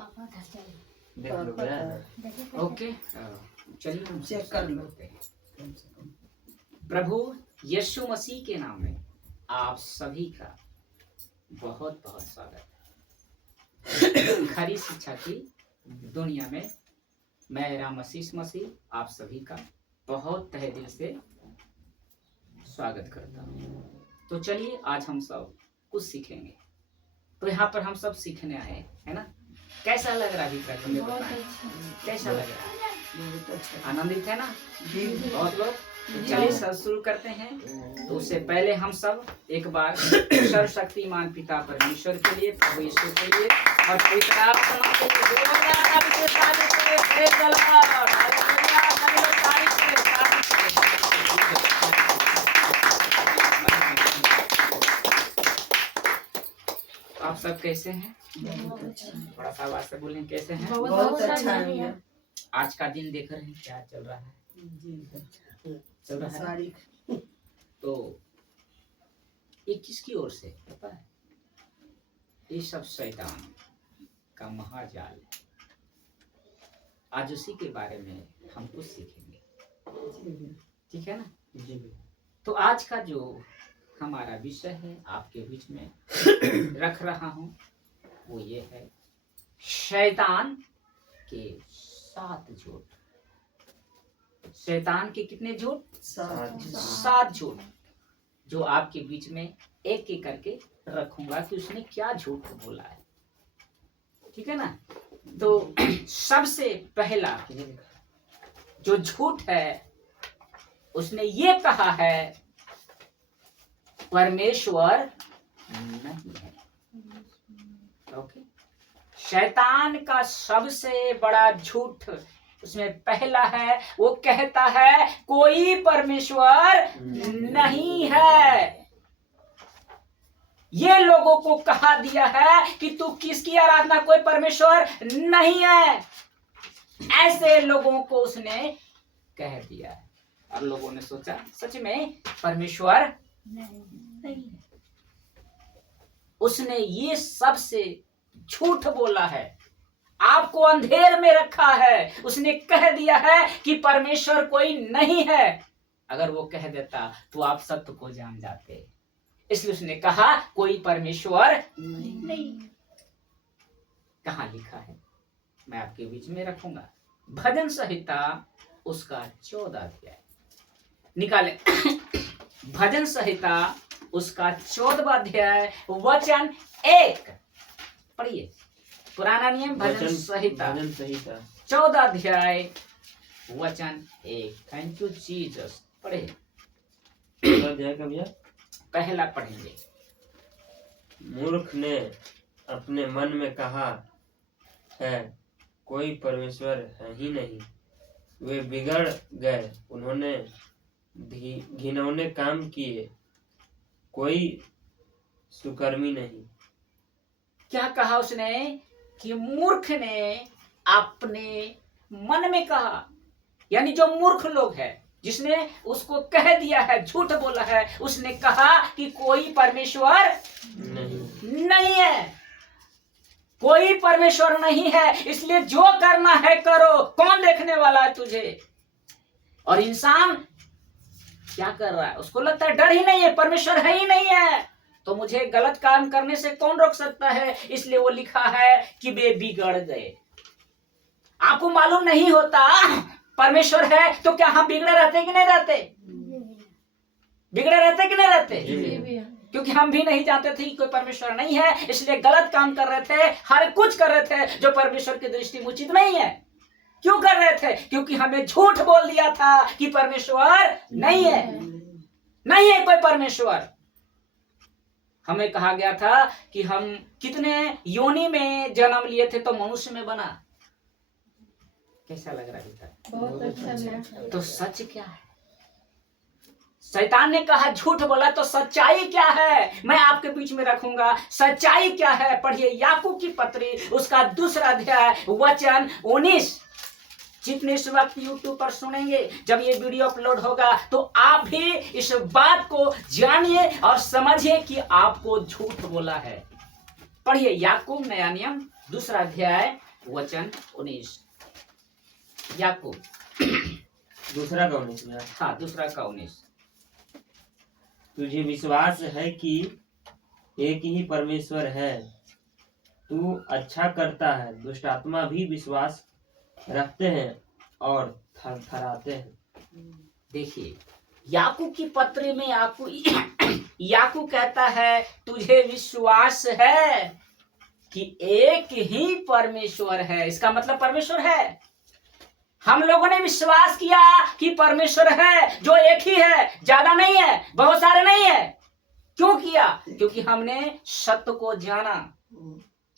देख लो गया। ओके, चलिए हम चेक कर लो। प्रभु यीशु मसीह के नाम में आप सभी का बहुत बहुत स्वागत है। खरी शिक्षा की दुनिया में मैं राम आशीष मसीह आप सभी का बहुत तहे दिल से स्वागत करता हूँ। तो चलिए आज हम सब कुछ सीखेंगे। तो यहाँ पर हम सब सीखने आए है ना। कैसा लग रहा है अभी तक हमें बताएं, कैसा लग रहा है? आनंदित है ना बहुत लोग? तो चलिए सब शुरू करते हैं। तो उससे पहले हम सब एक बार सर्वशक्तिमान पिता परमेश्वर के लिए, प्रभु यीशु के लिए और पवित्र आत्मा के लिए आप सब कैसे हैं? थोड़ा सा आवाज से बोलें, कैसे हैं? बहुत अच्छा है। आज का दिन देख रहे हैं क्या चल रहा है? चल रहा है। तो ये किसकी ओर से पता है? ये सब शैतान का महाजाल है। आज उसी के बारे में हम कुछ सीखेंगे, ठीक है ना? तो आज का जो हमारा विषय है आपके बीच में रख रहा हूँ वो ये है शैतान के 7 झूठ। शैतान के कितने झूठ? 7 झूठ, जो आपके बीच में एक एक करके रखूंगा कि उसने क्या झूठ बोला है, ठीक है ना? तो सबसे पहला जो झूठ है उसने ये कहा है परमेश्वर नहीं है। ओके, शैतान का सबसे बड़ा झूठ उसमें पहला है, वो कहता है कोई परमेश्वर नहीं है। ये लोगों को कहा दिया है कि तू किसकी आराधना, कोई परमेश्वर नहीं है, ऐसे लोगों को उसने कह दिया है। और लोगों ने सोचा सच में परमेश्वर नहीं है। उसने ये सबसे झूठ बोला है, आपको अंधेर में रखा है। उसने कह दिया है कि परमेश्वर कोई नहीं है। अगर वो कह देता तो आप सत्य को जान जाते, इसलिए उसने कहा कोई परमेश्वर नहीं। कहाँ लिखा है? मैं आपके बीच में रखूंगा। भजन संहिता उसका 14 अध्याय निकाले। भजन संहिता उसका 14वां अध्याय वचन 1 पढ़िए। पुराना नियम भजन संहिता 14 अध्याय वचन 1। Thank you Jesus. पढ़े अध्याय का भैया पहला पढ़ेंगे। मूर्ख ने अपने मन में कहा है कोई परमेश्वर है ही नहीं। वे बिगड़ गए, उन्होंने घिनौने काम किए, कोई सुकर्मी नहीं। क्या कहा उसने? कि मूर्ख ने अपने मन में कहा, यानी जो मूर्ख लोग है, जिसने उसको कह दिया है, झूठ बोला है, उसने कहा कि कोई परमेश्वर नहीं है, कोई परमेश्वर नहीं है, इसलिए जो करना है करो, कौन देखने वाला है तुझे? और इंसान क्या कर रहा है? उसको लगता है डर ही नहीं है, परमेश्वर है ही नहीं है, तो मुझे गलत काम करने से कौन रोक सकता है? इसलिए वो लिखा है कि वे बिगड़ गए। आपको मालूम नहीं होता परमेश्वर है तो क्या हम बिगड़े रहते कि नहीं रहते? बिगड़े रहते कि नहीं रहते? क्योंकि हम भी नहीं जानते थे कि कोई परमेश्वर नहीं है, इसलिए गलत काम कर रहे थे, हर कुछ कर रहे थे जो परमेश्वर की दृष्टि में उचित नहीं है। क्यों कर रहे थे? क्योंकि हमें झूठ बोल दिया था कि परमेश्वर नहीं है, नहीं है कोई परमेश्वर। हमें कहा गया था कि हम कितने योनि में जन्म लिए थे तो मनुष्य में बना। कैसा लग रहा है? बहुत अच्छा। तो सच क्या है? शैतान ने कहा, झूठ बोला, तो सच्चाई क्या है मैं आपके बीच में रखूंगा। सच्चाई क्या है? पढ़िए याकूब की पत्री उसका 2 अध्याय वचन 19। जितने इस वक्त यूट्यूब पर सुनेंगे, जब ये वीडियो अपलोड होगा तो आप भी इस बात को जानिए और समझिए कि आपको झूठ बोला है। पढ़िए याकूब नया नियम 2 अध्याय वचन 19। याकूब दूसरा का 19 में। हाँ, दूसरा का 19। तुझे विश्वास है कि एक ही परमेश्वर है, तू अच्छा करता है। दुष्ट आत्मा भी विश्वास रखते हैं और थरथराते हैं। देखिए, याकूब की पत्री में याकूब कहता है तुझे विश्वास है कि एक ही परमेश्वर है। इसका मतलब परमेश्वर है। हम लोगों ने विश्वास किया कि परमेश्वर है जो एक ही है, ज्यादा नहीं है, बहुत सारे नहीं है। क्यों किया? क्योंकि हमने सत्य को जाना।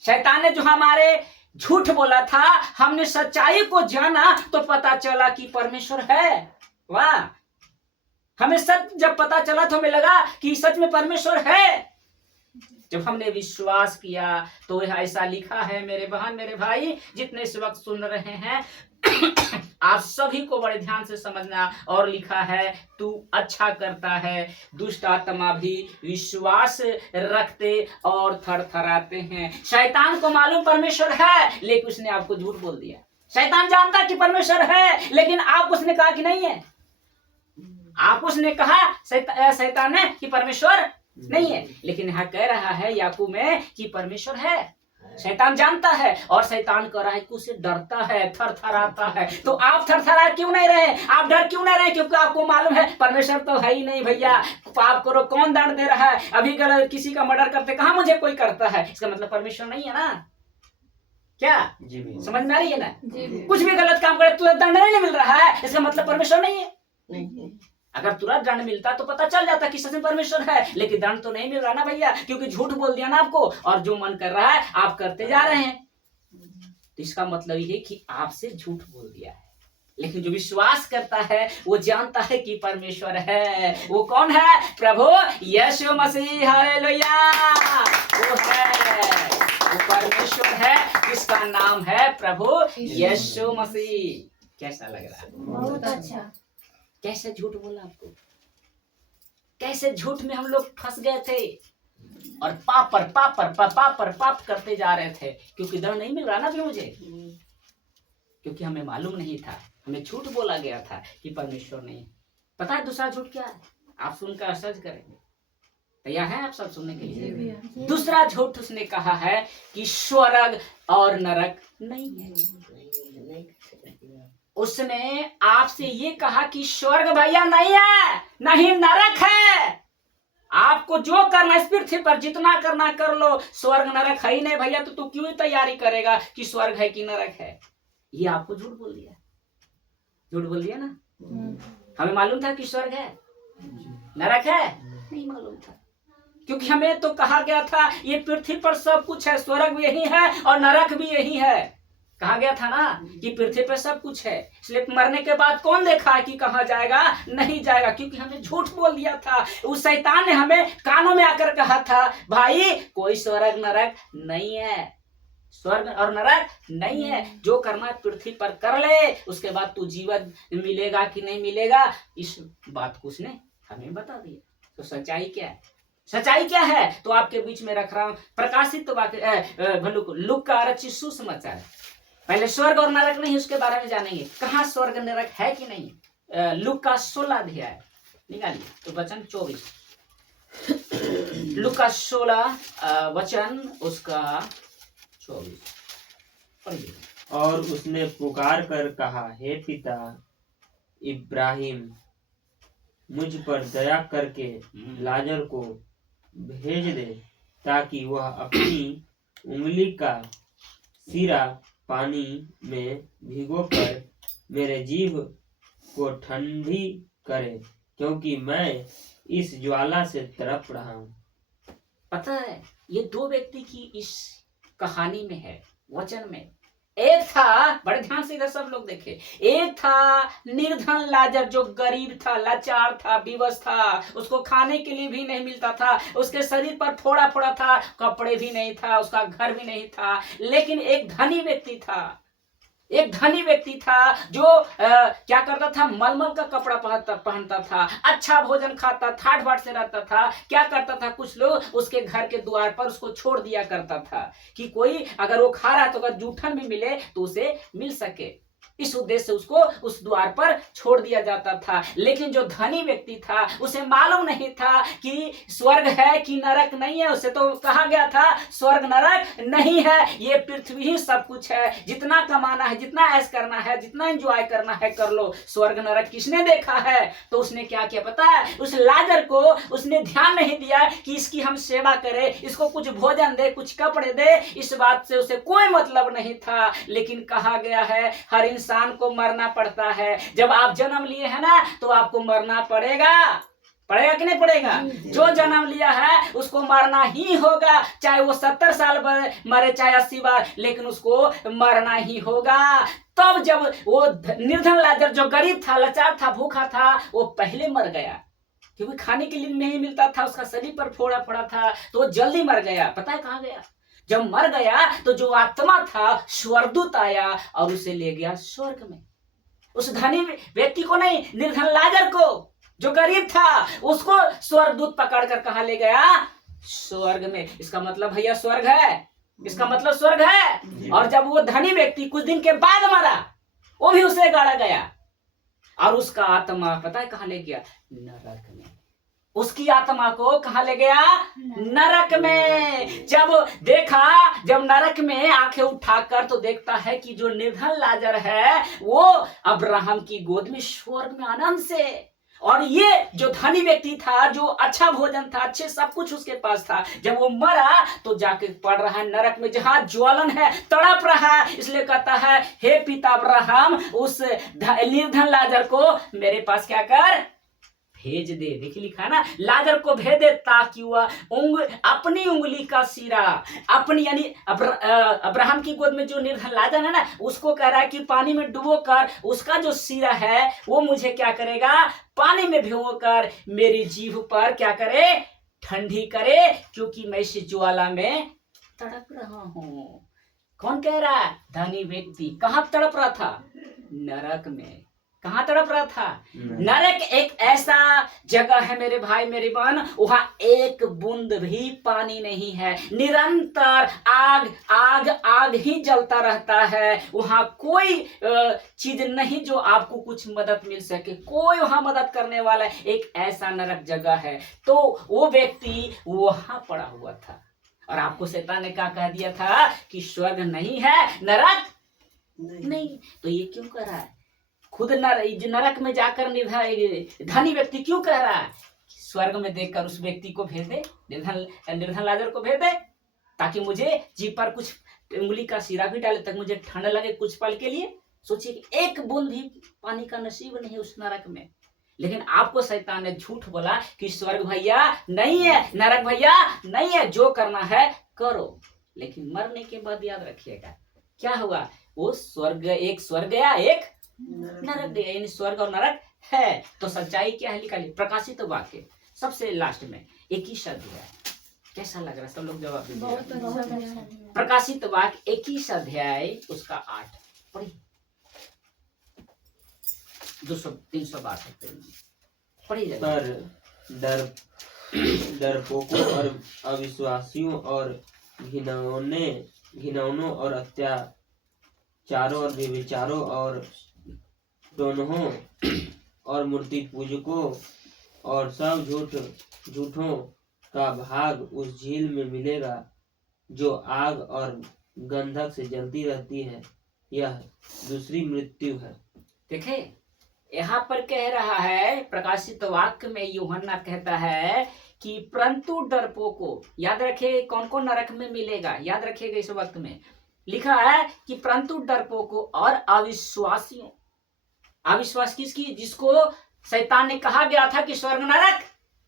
शैतान ने जो हमारे झूठ बोला था, हमने सच्चाई को जाना तो पता चला कि परमेश्वर है। वाह! हमें सच जब पता चला तो हमें लगा कि सच में परमेश्वर है। जब हमने विश्वास किया तो ऐसा लिखा है, मेरे बहन मेरे भाई जितने इस वक्त सुन रहे हैं, आप सभी को बड़े ध्यान से समझना। और लिखा है तू अच्छा करता है, दुष्ट आत्मा भी विश्वास रखते और थरथराते हैं। शैतान को मालूम परमेश्वर है, लेकिन उसने आपको झूठ बोल दिया। शैतान जानता कि परमेश्वर है, लेकिन आप उसने कहा कि नहीं है। आप उसने कहा शैतान ने कि परमेश्वर नहीं है, लेकिन यहाँ कह रहा है याकूब में कि परमेश्वर है। शैतान जानता है और शैतान कह रहा है कि उससे डरता है, थरथराता है। तो आप थरथरा क्यों नहीं रहे? आप डर क्यों नहीं रहे? क्योंकि आपको मालूम है परमेश्वर तो है ही नहीं भैया। पाप करो, कौन दंड दे रहा है? अभी गलत किसी का मर्डर करते कहाँ मुझे कोई करता है? इसका मतलब परमेश्वर नहीं है ना। क्या समझ में आ रही है ना? कुछ भी गलत काम करे तुरंत दंड नहीं मिल रहा है, इसका मतलब परमेश्वर नहीं है। अगर तुरंत दंड मिलता तो पता चल जाता कि सच में परमेश्वर है, लेकिन दंड तो नहीं मिल रहा ना भैया, क्योंकि झूठ बोल दिया ना आपको, और जो मन कर रहा है आप करते जा रहे हैं। तो इसका मतलब ये है कि आपसे झूठ बोल दिया है। लेकिन जो विश्वास करता है वो जानता है कि परमेश्वर है। वो कौन है? प्रभु यीशु मसीह। हालेलुया! वो है, वो परमेश्वर है जिसका नाम है प्रभु यीशु मसीह। कैसा लग रहा है? बहुत अच्छा। कैसे झूठ बोला आपको? कैसे झूठ में हम लोग फंस गए थे और पाप करते जा रहे थे, क्योंकि दंड नहीं मिल रहा ना फिर मुझे, क्योंकि हमें मालूम नहीं था। हमें झूठ बोला गया था कि परमेश्वर नहीं। पता है दूसरा झूठ क्या है? आप सुनकर सर्च करेंगे। तैयार है आप सब सुनने के लिए? दूसरा झूठ उसने कहा है कि स्वर्ग और नरक नहीं है। उसने आपसे ये कहा कि स्वर्ग भैया नहीं है, नहीं नरक है। आपको जो करना इस पृथ्वी पर जितना करना कर लो, स्वर्ग नरक है ही नहीं भैया। तो तू क्यों तैयारी करेगा कि स्वर्ग है कि नरक है? ये आपको झूठ बोल दिया। झूठ बोल दिया ना। हमें मालूम था कि स्वर्ग है, नरक है नहीं मालूम था, क्योंकि हमें तो कहा गया था ये पृथ्वी पर सब कुछ है, स्वर्ग भी यही है और नरक भी यही है। कहा गया था ना कि पृथ्वी पर सब कुछ है, इसलिए मरने के बाद कौन देखा है कि कहाँ जाएगा? नहीं जाएगा, क्योंकि हमने झूठ बोल दिया था। उस शैतान ने हमें कानों में आकर कहा था भाई कोई स्वर्ग नरक नहीं है, स्वर्ग और नरक नहीं है। जो करना पृथ्वी पर कर ले, उसके बाद तू जीवन मिलेगा कि नहीं मिलेगा, इस बात को उसने हमें बता दिया। तो सच्चाई क्या है? सच्चाई क्या है? तो आपके बीच में रख रहा हूं प्रकाशित लूका का रचित सुसमाचार। पहले स्वर्ग और नरक नहीं, उसके बारे में जानेंगे। कहाँ स्वर्ग नरक है कि नहीं? लूका 16 अध्याय निकालिए तो वचन 24। लूका 16 वचन उसका 24 पढ़िए। और उसने पुकार कर कहा, हे पिता इब्राहिम, मुझ पर दया करके लाजर को भेज दे, ताकि वह अपनी उंगली का सिरा पानी में भिगोकर मेरे जीभ को ठंडी करे, क्योंकि मैं इस ज्वाला से तड़प रहा हूँ। पता है ये दो व्यक्ति की इस कहानी में है, वचन में। एक था, बड़े ध्यान से इधर सब लोग देखे, एक था निर्धन लाजर जो गरीब था, लाचार था, विवश था, उसको खाने के लिए भी नहीं मिलता था, उसके शरीर पर फोड़ा फोड़ा था, कपड़े भी नहीं था, उसका घर भी नहीं था। लेकिन एक धनी व्यक्ति था, एक धनी व्यक्ति था जो क्या करता था, मलमल का कपड़ा पहनता था, अच्छा भोजन खाता, ठाट बाट से रहता था। क्या करता था, कुछ लोग उसके घर के द्वार पर उसको छोड़ दिया करता था कि कोई अगर वो खा रहा है तो अगर जूठन भी मिले तो उसे मिल सके। इस उद्देश्य से उसको उस द्वार पर छोड़ दिया जाता था। लेकिन जो धनी व्यक्ति था उसे मालूम नहीं था कि स्वर्ग है कि नरक नहीं है। उसे तो कहा गया था स्वर्ग नरक नहीं है, ये पृथ्वी ही सब कुछ है, जितना कमाना है, जितना ऐश करना है, जितना एंजॉय करना है कर लो, स्वर्ग नरक किसने देखा है। तो उसने क्या किया पता है, उस लाजर को उसने ध्यान नहीं दिया कि इसकी हम सेवा करें, इसको कुछ भोजन दे, कुछ कपड़े दे, इस बात से उसे कोई मतलब नहीं था। लेकिन कहा गया है हर इंसान को मरना पड़ता है। जब आप जन्म लिए हैं ना तो आपको मरना पड़ेगा, पड़ेगा कि नहीं पड़ेगा। जो जन्म लिया है उसको मरना ही होगा, चाहे वो 70 साल मरे चाहे 80 बार, लेकिन उसको मरना ही होगा। तब जब वो निर्धन लाजर जो गरीब था, लाचार था, भूखा था, वो पहले मर गया क्योंकि खाने के लिए नहीं मिलता था, उसका शरीर पर फोड़ा पड़ा था, तो वो जल्दी मर गया। पता है कहाँ गया, जब मर गया तो जो आत्मा था स्वर्गदूत आया और उसे ले गया स्वर्ग में। उस धनी व्यक्ति को नहीं, निर्धन लाजर को जो गरीब था उसको स्वर्गदूत पकड़कर कहाँ ले गया, स्वर्ग में। इसका मतलब भैया स्वर्ग है, इसका मतलब स्वर्ग है। और जब वो धनी व्यक्ति कुछ दिन के बाद मरा, वो भी उसे गाड़ा गया और उसका आत्मा पता है कहाँ ले गया, नरक में। उसकी आत्मा को कहाँ ले गया, नरक में। जब नरक में आंखें उठाकर तो देखता है कि जो निर्धन लाजर है वो अब्राहम की गोद में स्वर्ग में आनंद से, और ये जो धनी व्यक्ति था, जो अच्छा भोजन था, अच्छे सब कुछ उसके पास था, जब वो मरा तो जाके पड़ रहा है नरक में, जहां ज्वलन है, तड़प रहा है। इसलिए कहता है हे पिता अब्राहम, उस निर्धन लाजर को मेरे पास क्या कर, भेज दे। देखिए लिखा ना, लाजर को भेज दे ताकि वह अपनी उंगली का सिरा, अपनी यानी अब्राहम की गोद में जो निर्धन लाजर है ना, उसको कह रहा है कि पानी में डुबो कर उसका जो सिरा है वो मुझे क्या करेगा, पानी में भिगो कर मेरी जीभ पर क्या करे, ठंडी करे, क्योंकि मैं इस ज्वाला में तड़प रहा हूँ। कौन कह रहा है, धनी व्यक्ति। कहाँ तड़प रहा था, नरक में। कहाँ तड़प रहा था, नरक एक ऐसा जगह है मेरे भाई मेरी बहन, वहां एक बूंद भी पानी नहीं है, निरंतर आग आग आग ही जलता रहता है। वहां कोई चीज नहीं जो आपको कुछ मदद मिल सके, कोई वहां मदद करने वाला, एक ऐसा नरक जगह है। तो वो व्यक्ति वहां पड़ा हुआ था और आपको शैतान ने क्या कह दिया था कि स्वर्ग नहीं है, नरक नहीं। तो ये क्यों कर रहा है, खुद नरक में जाकर धनी व्यक्ति क्यों कह रहा है, स्वर्ग में देखकर उस व्यक्ति को भेज दे, निर्धन लाजर को भेज दे, ताकि मुझे जीभ पर कुछ उंगली का सिरा भी डाले, तक मुझे ठंड लगे कुछ पल के लिए। सोचिए कि एक बूंद भी पानी का नसीब नहीं उस नरक में। लेकिन आपको शैतान ने झूठ बोला कि स्वर्ग भैया नहीं है, नरक भैया नहीं है, जो करना है करो। लेकिन मरने के बाद याद रखिएगा क्या हुआ, वो स्वर्ग गया, एक नरक गया, यानी स्वर्ग और नरक है। तो सच्चाई क्या है, लिखा प्रकाशित वाक्य सबसे लास्ट में 21 अध्याय। कैसा लग रहा है, सब लोग जवाब दीजिए। प्रकाशित वाक्य 21 अध्याय उसका 8 पढ़िए, 200-362 पढ़िए। पर डरपोकों और अविश्वासियों और घिनौनों और अत्याचारों और व्यभिचारों और टोनहों और मूर्ति पूजकों और सब झूठों का भाग उस झील में मिलेगा जो आग और गंधक से जलती रहती है। यह दूसरी मृत्यु है। देखे यहाँ पर कह रहा है प्रकाशित वाक्य में, यूहन्ना कहता है कि परंतु डरपोकों, याद रखिए कौन कौन नरक में मिलेगा, याद रखिएगा इस वक्त में लिखा है कि परंतु डरपोकों और अविश्वासियों। अविश्वास किसकी, जिसको शैतान ने कहा गया था कि स्वर्ग नरक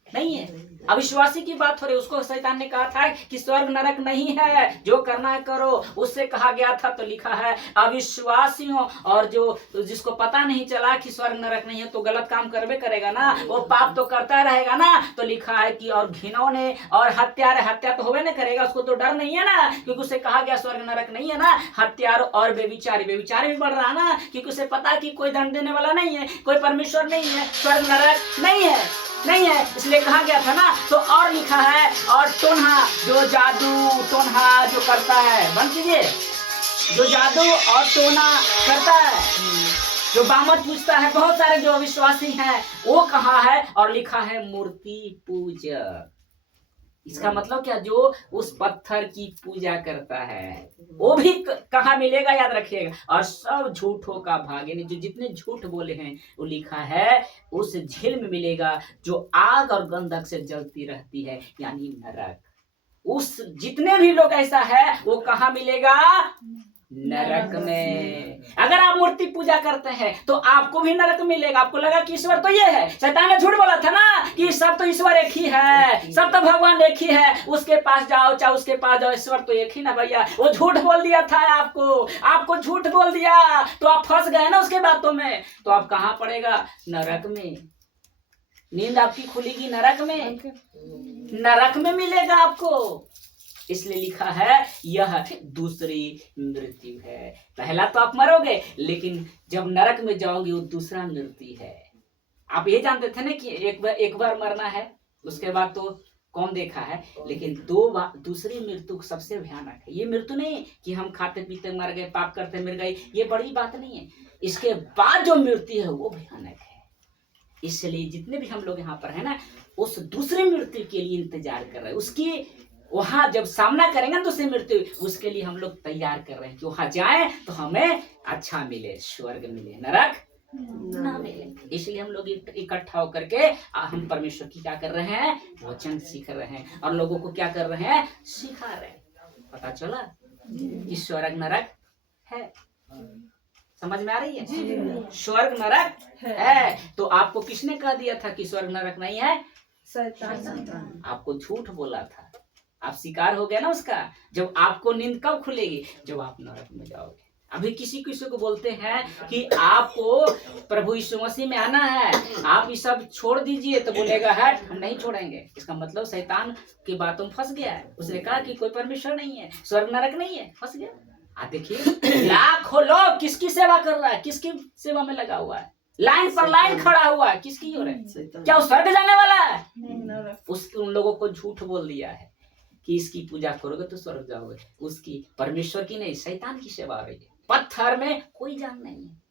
नहीं है। अविश्वासी की बात हो रही, उसको शैतान ने कहा था कि स्वर्ग नरक नहीं है, जो करना है करो, उससे कहा गया था। तो लिखा है अविश्वासियों और जो जिसको पता नहीं चला कि स्वर्ग नरक नहीं है तो गलत काम करबे करेगा ना, वो पाप तो करता रहेगा ना। तो लिखा है कि और घिनौने और हत्या तो होवे नहीं करेगा, उसको तो डर नहीं है ना, क्योंकि उसे कहा गया स्वर्ग नरक नहीं है ना। हत्यार और बेविचारी भी बढ़ रहा ना, क्योंकि उसे पता कि कोई दंड देने वाला नहीं है, कोई परमेश्वर नहीं है, स्वर्ग नरक नहीं है, इसलिए कहा गया था ना। तो और लिखा है और टोन्हा, जो जादू टोन्हा जो करता है, बंद कीजिए, जो जादू और टोना करता है, जो बामत पूजता है, बहुत सारे जो अविश्वासी हैं, वो कहा है और लिखा है मूर्ति पूजक। इसका मतलब क्या, जो उस पत्थर की पूजा करता है वो भी कहाँ मिलेगा, याद रखिएगा। और सब झूठों का भाग, यानी जो जितने झूठ बोले हैं, वो लिखा है उस झील में मिलेगा जो आग और गंधक से जलती रहती है, यानी नरक। उस जितने भी लोग ऐसा है वो कहाँ मिलेगा, नरक में। अगर आप मूर्ति पूजा करते हैं तो आपको भी नरक मिलेगा। आपको लगा कि ईश्वर तो ये है, शैतान ने झूठ बोला था ना कि सब तो ईश्वर एक ही है, सब तो भगवान एक ही है, उसके पास जाओ चाहे उसके पास जाओ, ईश्वर तो एक ही ना भैया। वो झूठ बोल दिया था, आपको झूठ बोल दिया, तो आप फंस गए ना उसके बातों में। तो आप कहाँ पड़ेगा, नरक में। नींद आपकी खुलेगी नरक में मिलेगा आपको। इसलिए लिखा है यह दूसरी मृत्यु है। पहला तो आप मरोगे, लेकिन जब नरक में जाओगे वो दूसरा मृत्यु है। आप ये जानते थे ना कि एक बार मरना है, उसके बाद तो कौन देखा है, लेकिन दूसरी मृत्यु सबसे भयानक है। ये मृत्यु नहीं कि हम खाते पीते मर गए, पाप करते मर गए, ये बड़ी बात नहीं है। इसके बाद जो मृत्यु है वो भयानक है। इसलिए जितने भी हम लोग यहाँ पर है ना, उस दूसरी मृत्यु के लिए इंतजार कर रहे हैं, उसकी वहां जब सामना करेंगे तो उसे मृत्यु, उसके लिए हम लोग तैयार कर रहे हैं कि वहां जाएं तो हमें अच्छा मिले, स्वर्ग मिले, नरक ना मिले। इसलिए हम लोग इकट्ठा होकर के हम परमेश्वर की क्या कर रहे हैं, वचन सीख रहे हैं, और लोगों को क्या कर रहे हैं, सिखा रहे हैं। पता चला कि स्वर्ग नरक है, समझ में आ रही है? स्वर्ग नरक है। तो आपको किसने कह दिया था कि स्वर्ग नरक नहीं है? शैतान। आपको झूठ बोला था, आप शिकार हो गए ना उसका। जब आपको नींद कब खुलेगी, जब आप नरक में जाओगे। अभी किसी को बोलते हैं कि आपको प्रभु यीशु मसीह में आना है, आप ये सब छोड़ दीजिए, तो बोलेगा हट, हम नहीं छोड़ेंगे। इसका मतलब शैतान की बातों में फंस गया है। उसने कहा कि कोई परमेश्वर नहीं है, स्वर्ग नरक नहीं है, फंस गया। देखिए लाखों लोग किसकी सेवा कर रहा है, किसकी सेवा में लगा हुआ है, लाइन पर लाइन खड़ा हुआ है, किसकी हो रहा है? क्या वो स्वर्ग जाने वाला है? उन लोगों को झूठ बोल दिया है कि इसकी पूजा करोगे तो स्वर्ग जाओगे। उसकी, परमेश्वर की नहीं, शैतान की सेवा हो रही है। पत्थर में कोई जान नहीं है,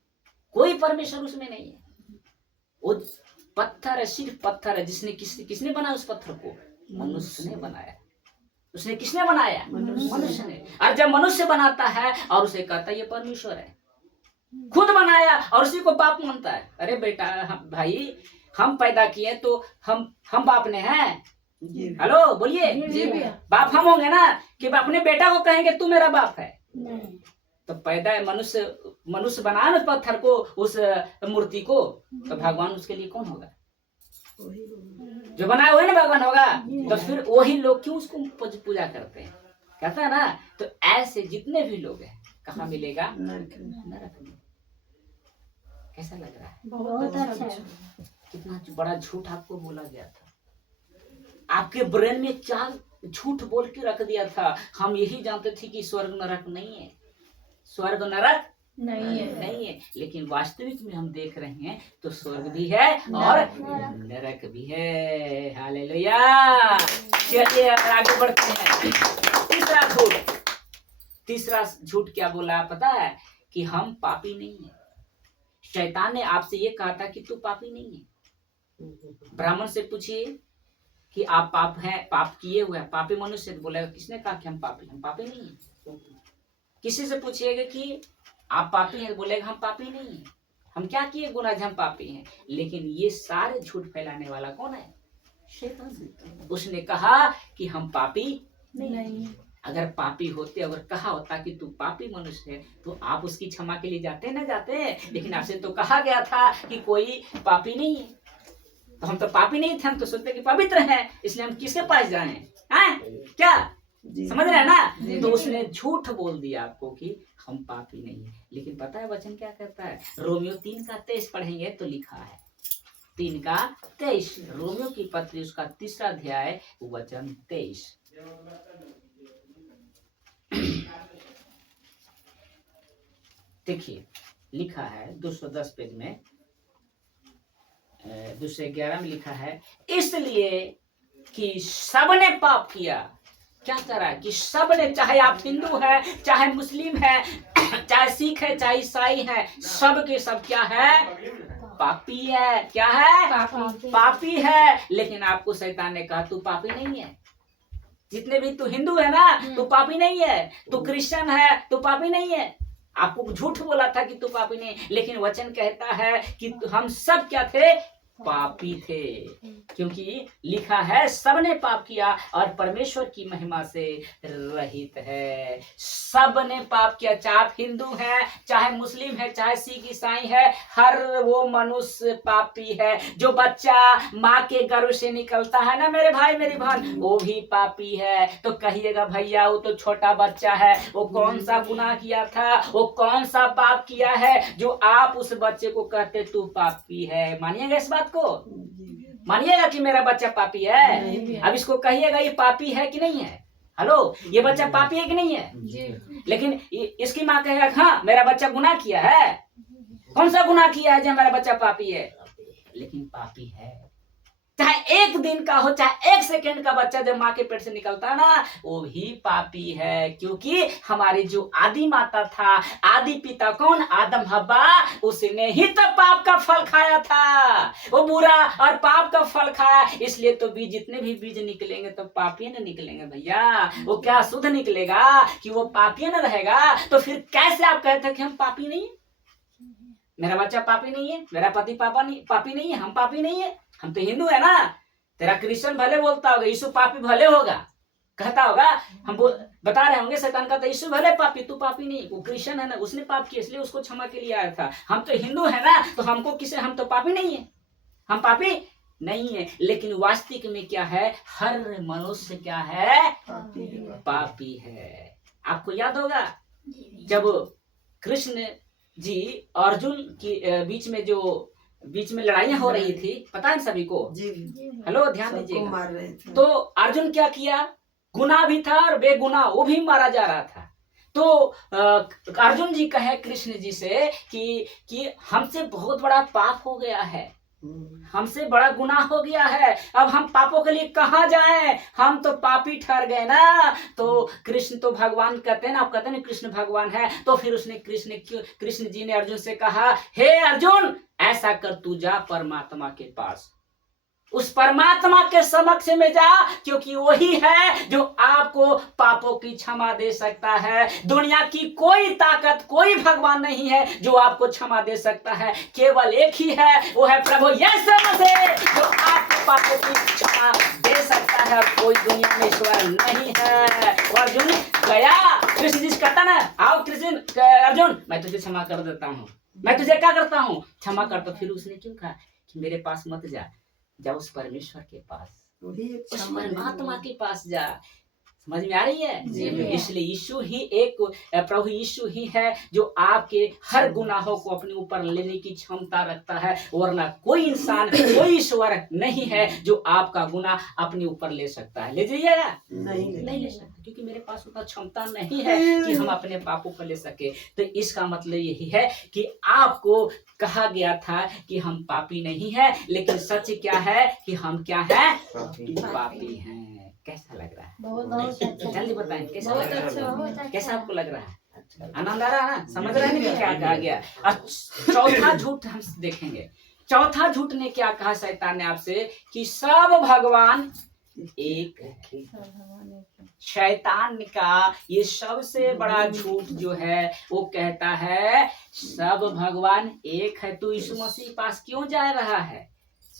कोई परमेश्वर उसमें नहीं है। वो पत्थर है, सिर्फ पत्थर है। किसने बनाया उस पत्थर को? मनुष्य ने बनाया। उसने किसने बनाया? मनुष्य ने। और जब मनुष्य बनाता है और उसे कहता है ये परमेश्वर है, खुद बनाया और उसी को बाप मानता है। अरे बेटा, भाई हम पैदा किए तो हम बाप ने हैं। हेलो बोलिए, बाप हम होंगे ना कि अपने बेटा को कहेंगे तू मेरा बाप है? तो पैदा मनुष्य बनाया ना पत्थर को, उस मूर्ति को, तो भगवान उसके लिए कौन होगा? जो बनाया वही ना भगवान होगा। तो फिर वही लोग क्यों उसको पूजा करते हैं? कहता है ना। तो ऐसे जितने भी लोग हैं, कहाँ मिलेगा? नरक में। कैसा लग रहा है? बहुत अच्छा। कितना बड़ा झूठ आपको बोला गया था। आपके ब्रेन में क्या झूठ बोल के रख दिया था। हम यही जानते थे कि स्वर्ग नरक नहीं है, स्वर्ग नरक नहीं है। लेकिन वास्तविक में हम देख रहे हैं तो स्वर्ग भी है और नरक भी है। हालेलुया। चलिए आगे बढ़ते हैं। तीसरा झूठ क्या बोला पता है? कि हम पापी नहीं है। शैतान ने आपसे ये कहा था कि तू पापी नहीं है। ब्राह्मण से पूछिए कि आप पाप हैं, पाप किए हुए हैं, पापी मनुष्य। बोलेगा किसने कहा कि हम पापी नहीं है। किसी से पूछिएगा कि आप पापी हैं, बोलेगा हम पापी नहीं है। हम क्या किए गुनाह, हम पापी हैं। लेकिन ये सारे झूठ फैलाने वाला कौन है? शैतान। उसने कहा कि हम पापी नहीं। अगर पापी होते, अगर कहा होता कि तू पापी मनुष्य है, तो आप उसकी क्षमा के लिए जाते ना जाते। लेकिन आपसे तो कहा गया था कि कोई पापी नहीं है। तो हम तो पापी नहीं थे, हम तो सोचते कि पवित्र हैं, इसलिए हम किसके पास जाएं? हैं? क्या समझ रहे हैं ना? तो उसने झूठ बोल दिया आपको कि हम पापी नहीं है। लेकिन पता है वचन क्या कहता है? रोमियो 3:23 पढ़ेंगे तो लिखा है, 3:23, रोमियो की पत्री उसका 3रा अध्याय वचन 23। देखिए लिखा है 210 पेज में, 211 में लिखा है, इसलिए कि सबने पाप किया। क्या करा कि सबने, चाहे आप हिंदू है, चाहे मुस्लिम है, चाहे सिख है, चाहे ईसाई है, सब के सब क्या है? पापी है। क्या है? पापी है। लेकिन आपको शैतान ने कहा तू पापी नहीं है। जितने भी तू हिंदू है ना, तू पापी नहीं है। तू क्रिश्चियन है, तू पापी नहीं है। आपको झूठ बोला था कि तू पापी नहीं, लेकिन वचन कहता है कि हम सब क्या थे? पापी थे। क्योंकि लिखा है सबने पाप किया और परमेश्वर की महिमा से रहित है। सबने पाप किया, चाहे आप हिंदू हैं, चाहे मुस्लिम है, चाहे सिख ईसाई है, हर वो मनुष्य पापी है। जो बच्चा माँ के गर्भ से निकलता है ना मेरे भाई मेरी बहन, वो भी पापी है। तो कहिएगा भैया वो तो छोटा बच्चा है, वो कौन सा गुनाह किया था, वो कौन सा पाप किया है जो आप उस बच्चे को कहते तू पापी है? मानिएगा इस बात को? मानिएगा कि मेरा बच्चा पापी है? अब इसको कहिएगा ये पापी है कि नहीं है? हेलो, ये बच्चा पापी है कि नहीं है? लेकिन इसकी माँ कहेगा हाँ मेरा बच्चा गुनाह किया है। कौन सा गुनाह किया है जो मेरा बच्चा पापी है? लेकिन पापी है। चाहे एक दिन का हो, चाहे एक सेकंड का बच्चा जब माँ के पेट से निकलता है ना, वो भी पापी है। क्योंकि हमारी जो आदि माता था, आदि पिता कौन? आदम हव्वा, उसने ही तो पाप का फल खाया था। वो बुरा और पाप का फल खाया, इसलिए तो बीज, जितने भी बीज निकलेंगे तो पापी न निकलेंगे भैया। वो क्या शुद्ध निकलेगा कि वो पापी न रहेगा? तो फिर कैसे आप कहते हैं कि हम पापी नहीं है? मेरा बच्चा पापी नहीं है, मेरा पति पापी नहीं है, हम पापी नहीं है। हम तो हिंदू है ना। तेरा क्रिश्चियन भले बोलता होगा यीशु पापी भले होगा, कहता होगा, हम बता रहे होंगे शैतान का तो यीशु भले पापी, तू पापी नहीं। वो क्रिश्चियन है ना, उसने पाप किया इसलिए उसको क्षमा के लिए आया था। हम तो हिंदू है ना, तो हमको किसे, हम तो पापी नहीं है, हम पापी नहीं है। लेकिन वास्तविक में क्या है? हर मनुष्य क्या है? पापी है। आपको याद होगा जब कृष्ण जी अर्जुन की बीच में लड़ाइयां हो रही थी, पता है सभी को? हेलो, ध्यान दीजिएगा। तो अर्जुन क्या किया? गुनाह भी था और बेगुनाह वो भी मारा जा रहा था। तो अर्जुन जी कहे कृष्ण जी से कि हमसे बहुत बड़ा पाप हो गया है, हमसे बड़ा गुनाह हो गया है, अब हम पापों के लिए कहाँ जाएं? हम तो पापी ठहर गए ना। तो कृष्ण तो भगवान कहते हैं ना, आप कहते हैं ना कृष्ण भगवान है। तो फिर उसने कृष्ण जी ने अर्जुन से कहा, हे अर्जुन ऐसा कर, तू जा परमात्मा के पास, उस परमात्मा के समक्ष में जा, क्योंकि वही है जो आपको पापों की क्षमा दे सकता है। दुनिया की कोई ताकत, कोई भगवान नहीं है जो आपको क्षमा दे सकता है। केवल एक ही है, वो है प्रभु यीशु मसीह, जो आपको पापों की क्षमा दे सकता है। कोई दुनिया में ईश्वर नहीं है। अर्जुन गया, कृष्ण जी कहता ना, आओ कृष्ण, अर्जुन मैं तुझे क्षमा कर देता हूँ, मैं तुझे क्या करता हूँ? क्षमा कर। तो फिर उसने क्यों कहा कि मेरे पास मत जा, जा उस परमेश्वर के पास, उस परमात्मा के पास जा। समझ में आ रही है? इसलिए यीशु ही एक, प्रभु यीशु ही है जो आपके हर गुनाहों को अपने ऊपर लेने की क्षमता रखता है। वरना कोई इंसान, कोई ईश्वर नहीं है जो आपका गुनाह अपने ऊपर ले सकता है। ले जाइएगा? नहीं ले सकता, क्योंकि मेरे पास उतना क्षमता नहीं है कि हम अपने पापों को ले सके। तो इसका मतलब यही है कि आपको कहा गया था कि हम पापी नहीं है, लेकिन सच क्या है कि हम क्या है? पापी हैं। कैसा लग रहा है? बहुत अच्छा। जल्दी बताएं कैसा लग रहा है? कैसा आपको लग रहा है? अच्छा। आनंद आ रहा है ना? समझ रहे हैं कि क्या कहा गया? और चौथा झूठ हम देखेंगे। चौथा झूठ ने क्या कहा शैतान ने आपसे? कि सब भगवान एक है। शैतान का ये सबसे बड़ा झूठ जो है वो कहता है सब भगवान एक है। तू यीशु मसीह पास क्यों जा रहा है?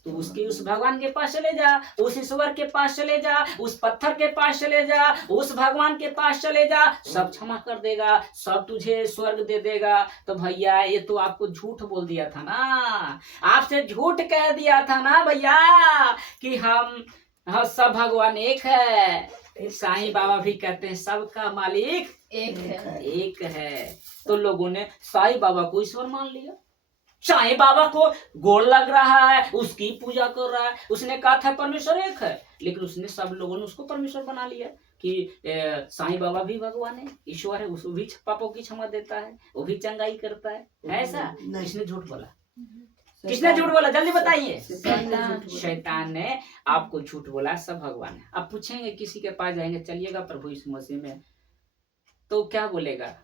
तो उसके उस भगवान के पास चले जा, उस ईश्वर के पास चले जा, उस पत्थर के पास चले जा, उस भगवान के पास चले जा, सब क्षमा कर देगा, सब तुझे स्वर्ग दे देगा। तो भैया ये तो आपको झूठ बोल दिया था ना, आपसे झूठ कह दिया था ना भैया कि हम सब भगवान एक है। साईं बाबा भी कहते हैं सबका मालिक एक है। तो लोगों ने साईं बाबा को ईश्वर मान लिया, साईं बाबा को गोड़ लग रहा है, उसकी पूजा कर रहा है। उसने कहा था परमेश्वर एक है, लेकिन उसने सब लोगों ने उसको परमेश्वर बना लिया कि साईं बाबा भी भगवान है, ईश्वर है, उसको भी पापों की क्षमा देता है, वो भी चंगाई करता है। ऐसा किसने झूठ बोला? किसने झूठ बोला? जल्दी बताइए। शैतान ने आपको झूठ बोला, सब भगवान है। अब पूछेंगे, किसी के पास जाएंगे, चलिएगा प्रभु यीशु मसीह में, तो क्या बोलेगा?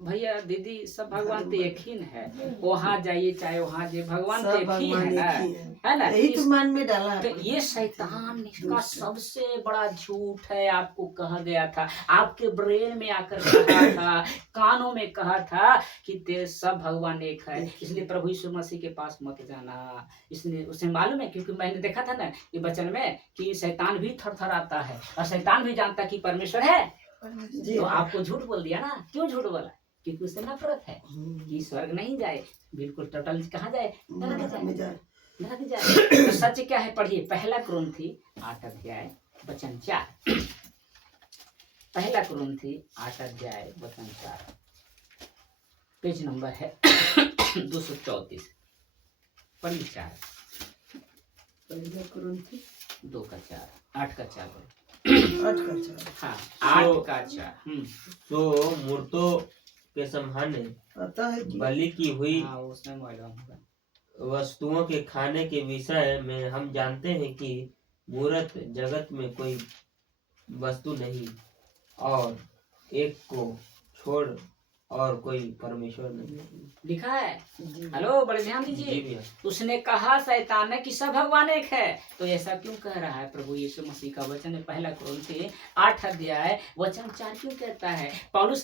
भैया दीदी सब भगवान तो एक ही है, वहाँ जाइए चाहे वहाँ जाइए, भगवान तो एक ही है ना, है ना? यही तो मन में डाला। तो ये शैतान का सबसे बड़ा झूठ है। आपको कहा गया था, आपके ब्रेन में आकर कहा था, कानों में कहा था कि ते सब भगवान एक है, इसलिए प्रभु यीशु मसीह के पास मत जाना। इसलिए उसे मालूम है, क्योंकि मैंने देखा था ना ये वचन में कि शैतान भी थरथराता है और शैतान भी जानता कि परमेश्वर है। तो आपको झूठ बोल दिया ना। क्यों झूठ बोला? क्योंकि उससे नफरत है कि स्वर्ग नहीं जाए, बिल्कुल टोटल कहाँ जाए? नरक जाए। तो सच क्या है? पढ़िए, पहला कुरिन्थी 8 अध्याय वचन 4। पहला कुरिन्थी 8 अध्याय वचन 4, पेज नंबर है 234। पढ़िए 4, 2 का 4, 8 का 4। हाँ, 8 का 4। तो मूर्तों के समाने पता है कि बलि की हुई हाँ, उसमें मालूम होगा। वस्तुओं के खाने के विषय में हम जानते हैं कि मूर्त जगत में कोई वस्तु नहीं, और एक को छोड़ और कोई परमेश्वर नहीं। लिखा है। हेलो, बड़े ध्यान जी दीजिए। भैया। उसने कहा शैतान ने कि सब भगवान एक है, तो ऐसा क्यों कह रहा है? प्रभु यीशु मसीह का वचन है, पहला कुरिन्थी 8 अध्याय वचन 4 क्यों कहता है? पौलुस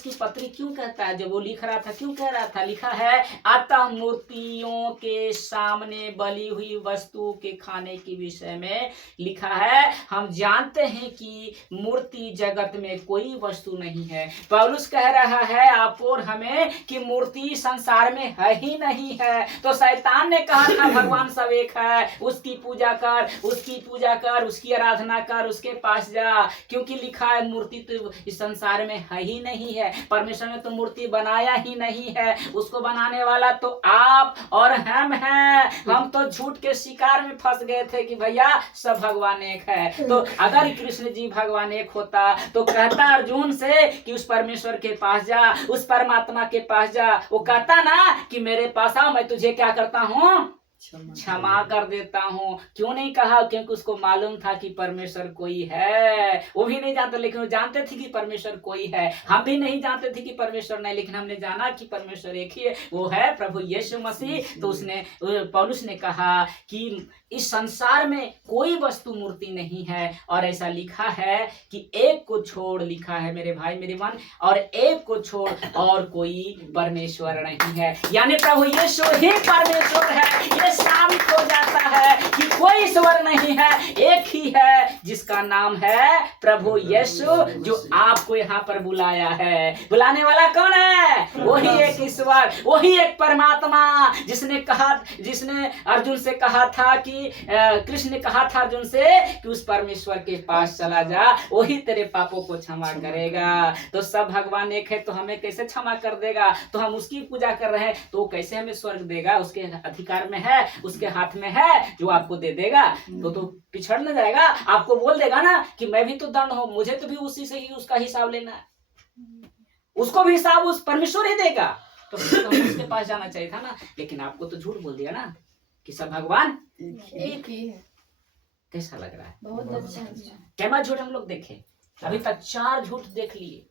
की पत्री क्यों कहता है? जब वो लिख रहा था क्यों कह रहा था? लिखा है, अतः मूर्तियों के सामने बली हुई वस्तु के खाने के विषय में लिखा है, हम जानते हैं कि मूर्ति जगत में कोई वस्तु नहीं है। पौलुस कह रहा है आपको और हमें कि मूर्ति संसार में है ही नहीं है। तो शैतान ने कहा था भगवान सब एक है, उसकी पूजा कर, उसकी आराधना कर, उसके पास जा, क्योंकि लिखा है मूर्ति तो इस संसार में है ही नहीं है। परमेश्वर ने तो मूर्ति बनाया ही नहीं है, उसको बनाने वाला तो आप और हम हैं। हम तो झूठ के शिकार में फंस गए थे कि भैया सब भगवान एक है। तो अगर कृष्ण जी भगवान एक होता तो कहता अर्जुन से कि उस परमेश्वर के पास जा, उस परमात्मा के पास जा। वो कहता ना कि मेरे पास आओ, मैं तुझे क्या करता हूँ? क्षमा कर देता हूँ। क्यों नहीं कहा? क्योंकि उसको मालूम था कि परमेश्वर कोई है। वो भी नहीं जानते, लेकिन वो जानते थे कि परमेश्वर कोई है। हम भी नहीं जानते थे कि परमेश्वर नहीं, लेकिन हमने जाना कि परमेश्वर एक ही है, वो है प्रभु यीशु मसीह। तो उसने, पौलुस ने कहा कि इस संसार में कोई वस्तु मूर्ति नहीं है, और ऐसा लिखा है कि एक को छोड़, लिखा है मेरे भाई मेरे मन, और एक को छोड़ और कोई परमेश्वर नहीं है। यानी प्रभु यीशु ही परमेश्वर है। ये साबित हो जाता है कि कोई ईश्वर नहीं है, एक ही है जिसका नाम है प्रभु यीशु, जो आपको यहाँ पर बुलाया है। बुलाने वाला कौन है? वही एक ईश्वर, वही एक परमात्मा, जिसने अर्जुन से कहा था कि कृष्ण ने कहा था अर्जुन से कि उस परमेश्वर के पास चला जा, वही तेरे पापों को क्षमा करेगा। तो सब भगवान एक है, तो हमें कैसे क्षमा कर देगा? तो हम उसकी पूजा कर रहे हैं, तो कैसे हमें स्वर्ग देगा? उसके अधिकार में है, उसके हाथ में है, जो आपको दे देगा। तो पिछड़ न जाएगा, आपको बोल देगा ना कि मैं भी तो दंड हूं, मुझे तो भी उसी से ही उसका हिसाब लेना है, उसको भी हिसाब उस परमेश्वर ही देगा। तो उसके पास जाना चाहिए था ना, लेकिन आपको तो झूठ बोल दिया ना कि सब भगवान एक ही है। कैसा लग रहा है? बहुत अच्छा। कैमा झूठ हम लोग देखे? अभी तक 4 झूठ देख लिए,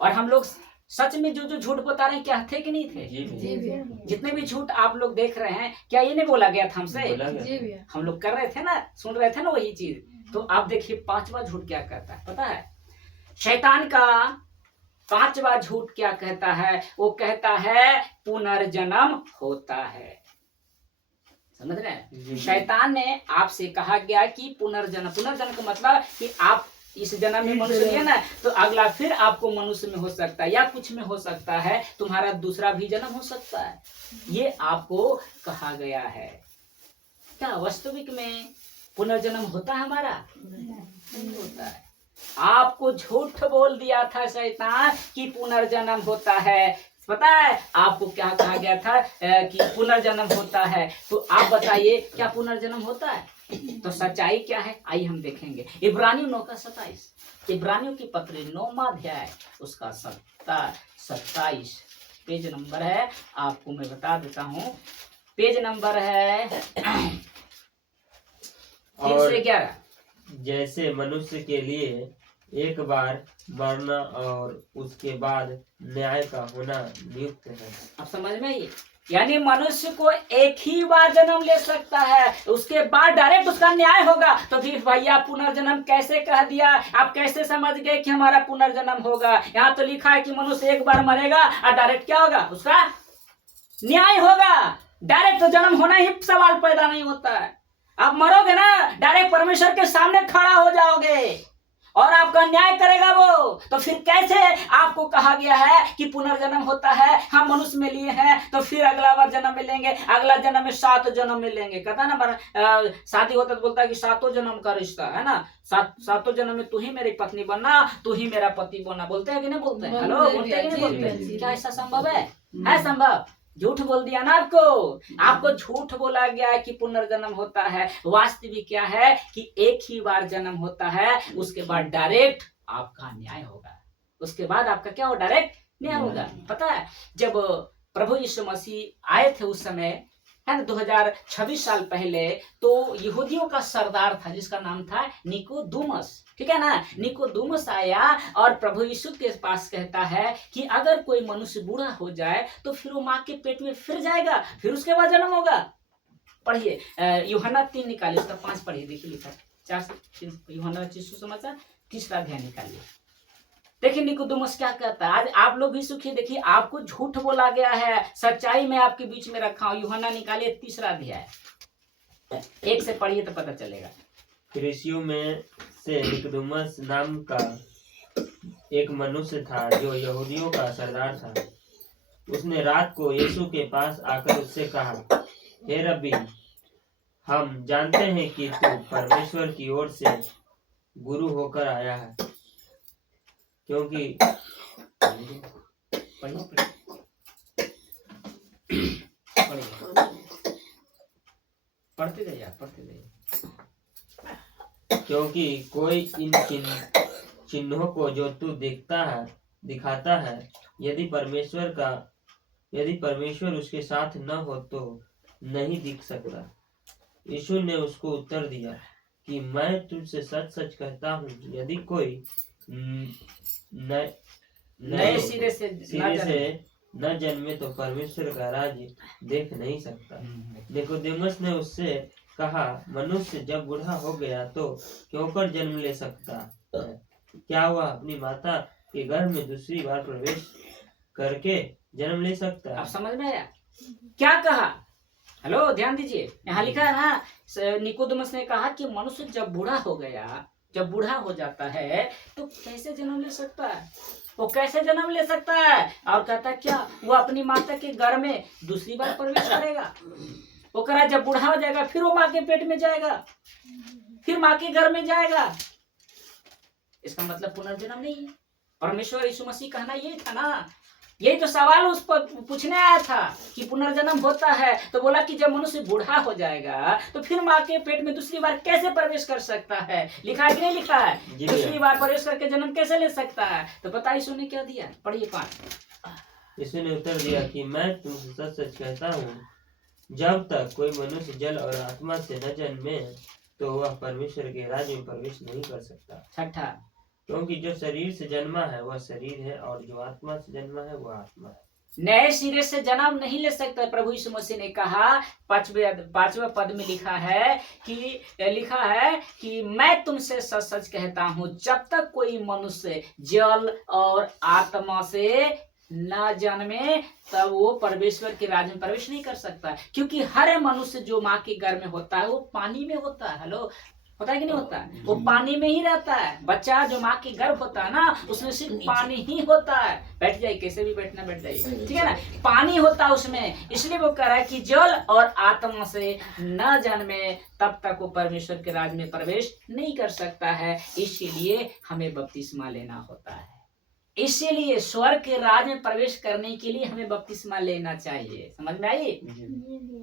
और हम लोग सच में जो झूठ बता रहे हैं, क्या थे कि नहीं थे? जी भैया। जितने भी झूठ आप लोग देख रहे हैं, क्या ये नहीं बोला गया था हमसे? जी भैया। हम लोग कर रहे थे ना, सुन रहे थे ना वही चीज। तो आप देखिए 5वां झूठ क्या कहता है, पता है? शैतान का 5वां झूठ क्या कहता है? वो कहता है पुनर्जन्म होता है। समझ रहे हैं? जी। शैतान ने आपसे कहा गया कि पुनर्जन्म, पुनर्जन्म का मतलब कि आप इस जन्म में मनुष्य लिए ना, तो अगला फिर आपको मनुष्य में हो सकता है या कुछ में हो सकता है, तुम्हारा दूसरा भी जन्म हो सकता है, ये आपको कहा गया है। क्या वास्तविक में पुनर्जन्म होता है हमारा? नहीं होता है। आपको झूठ बोल दिया था शैतान कि पुनर्जन्म होता है। पता है आपको क्या कहा गया था कि पुनर्जन्म होता है? तो आप बताइए क्या पुनर्जन्म होता है? तो सच्चाई क्या है आइए हम देखेंगे। इब्रानियों 9:27, इब्रानियों की पत्री 9वां अध्याय उसका 27 पेज नंबर है, आपको मैं बता देता हूँ। पेज नंबर है 311। जैसे मनुष्य के लिए एक बार मरना और उसके बाद न्याय का होना नियुक्त है। अब समझ में आइए, यानी मनुष्य को एक ही बार जन्म ले सकता है, उसके बाद डायरेक्ट उसका न्याय होगा। तो फिर भैया पुनर्जन्म कैसे कह दिया? आप कैसे समझ गए कि हमारा पुनर्जन्म होगा? यहाँ तो लिखा है कि मनुष्य एक बार मरेगा और डायरेक्ट क्या होगा? उसका न्याय होगा। डायरेक्ट तो जन्म होना ही सवाल पैदा नहीं होता है। आप मरोगे ना, डायरेक्ट परमेश्वर के सामने खड़ा हो जाओगे और आपका न्याय करेगा वो। तो फिर कैसे आपको कहा गया है कि पुनर्जन्म होता है? हम मनुष्य में लिए हैं तो फिर अगला बार जन्म मिलेंगे, अगला जन्म में 7 जन्म मिलेंगे। कहता ना शादी होता तो बोलता है कि 7 जन्म का रिश्ता है ना, 7 जन्म में तू ही मेरी पत्नी बनना, तू ही मेरा पति बनना। बोलते हैं कि नहीं बोलते हैं? हेलो, बोलते हैं कि नहीं बोलते हैं? क्या ऐसा संभव है? है संभव? झूठ बोल दिया ना आपको झूठ बोला गया है कि पुनर्जन्म होता है। वास्तविक क्या है कि एक ही बार जन्म होता है, उसके बाद डायरेक्ट आपका न्याय होगा। उसके बाद आपका क्या हो? डायरेक्ट न्याय होगा। पता है जब प्रभु यीशु मसीह आए थे उस समय है ना, 2026 साल पहले, तो यहूदियों का सरदार था जिसका नाम था निकोदेमुस, ठीक है ना। निकोदेमुस आया और प्रभु यीशु के पास कहता है कि अगर कोई मनुष्य बूढ़ा हो जाए तो फिर वो माँ के पेट में फिर जाएगा, फिर उसके बाद जन्म होगा। पढ़िए यूहन्ना 3 निकालिए, उसका 5 पढ़िए, देखिए लिखा 4 से यूहन्ना सुसमाचार 3 अध्याय निकालिए। देखिए निकोदेमुस क्या कहता है। आज आप लोग भी सुखी, देखिए आपको झूठ बोला गया है, सच्चाई में आपके बीच में रखा हूं। यूहन्ना निकालिए 3 अध्याय, 1 से पढ़िए तो पता चलेगा। फरीसियों में से निकोदेमुस नाम का एक मनुष्य था जो यहूदियों का सरदार था। उसने रात को यीशु के पास आकर उससे कहा, हे रब्बी, हम जानते हैं कि तू परमेश्वर की ओर से गुरु होकर आया है, क्योंकि पढ़ते जाइए आप, पढ़ते जाइए। क्योंकि कोई इन चिन्हों को जो तू दिखाता है, यदि परमेश्वर उसके साथ न हो तो नहीं दिख सकता। यीशु ने उसको उत्तर दिया कि मैं तुझसे सच सच कहता हूँ, यदि कोई नए सिरे से न जन्मे तो परमेश्वर का राज्य देख नहीं सकता। निकोदेमुस ने उससे कहा, मनुष्य जब बूढ़ा हो गया तो क्यों कर जन्म ले सकता है? क्या वह अपनी माता के गर्भ में दूसरी बार प्रवेश करके जन्म ले सकता है? आप समझ में आया क्या कहा? हेलो, ध्यान दीजिए, यहाँ लिखा है ना, निकोदेमुस ने कहा कि मनुष्य जब बूढ़ा हो गया, जब बूढ़ा हो जाता है तो कैसे जन्म ले सकता है? वो कैसे जन्म ले सकता है? और कहता क्या वो अपनी माता के गर्भ में दूसरी बार प्रवेश करेगा? वो कह रहा जब बूढ़ा हो जाएगा फिर वो माँ के पेट में जाएगा, फिर माँ के घर में जाएगा। इसका मतलब पुनर्जन्म नहीं है। परमेश्वर यीशु मसीह कहना यही था ना, यही तो सवाल उस पर पूछने आया था कि पुनर्जन्म होता है। तो बोला कि जब मनुष्य बूढ़ा हो जाएगा तो फिर माँ के पेट में दूसरी बार कैसे प्रवेश कर सकता है? लिखा है कि नहीं लिखा है? दूसरी बार प्रवेश करके जन्म कैसे ले सकता है? तो पता यीशु ने क्या दिया? पढ़िए 5। यीशु ने उत्तर दिया कि मैं तुमसे सच सच कहता हूँ, जब तक कोई मनुष्य जल और आत्मा से न जन्मे तो वह परमेश्वर के राज्य में प्रवेश नहीं कर सकता। 6, क्योंकि जो शरीर से जन्मा है वह शरीर है, और जो आत्मा से जन्मा है वह आत्मा है। नए सिरे से जन्म नहीं ले सकता। प्रभु यीशु मसीह ने कहा 5वें पद में लिखा है कि मैं तुमसे सच सच कहता हूँ, जब तक कोई मनुष्य जल और आत्मा से ना जन्मे तब वो परमेश्वर के राज्य में प्रवेश नहीं कर सकता, क्योंकि हर मनुष्य जो माँ के गर्भ में होता है वो पानी में होता है। हेलो, होता है कि नहीं होता है? वो पानी में ही रहता है। बच्चा जो माँ के गर्भ होता है ना, उसमें सिर्फ पानी ही होता है। बैठ जाइए, कैसे भी बैठना बैठ जाइए, ठीक है ना। पानी होता है उसमें, इसलिए वो कह रहा है कि जल और आत्मा से न जन्मे तब तक वो परमेश्वर के राज्य में प्रवेश नहीं कर सकता है। इसीलिए हमें बपतिस्मा लेना होता है। इसीलिए स्वर्ग के राज्य में प्रवेश करने के लिए हमें बपतिस्मा लेना चाहिए। समझ में आई?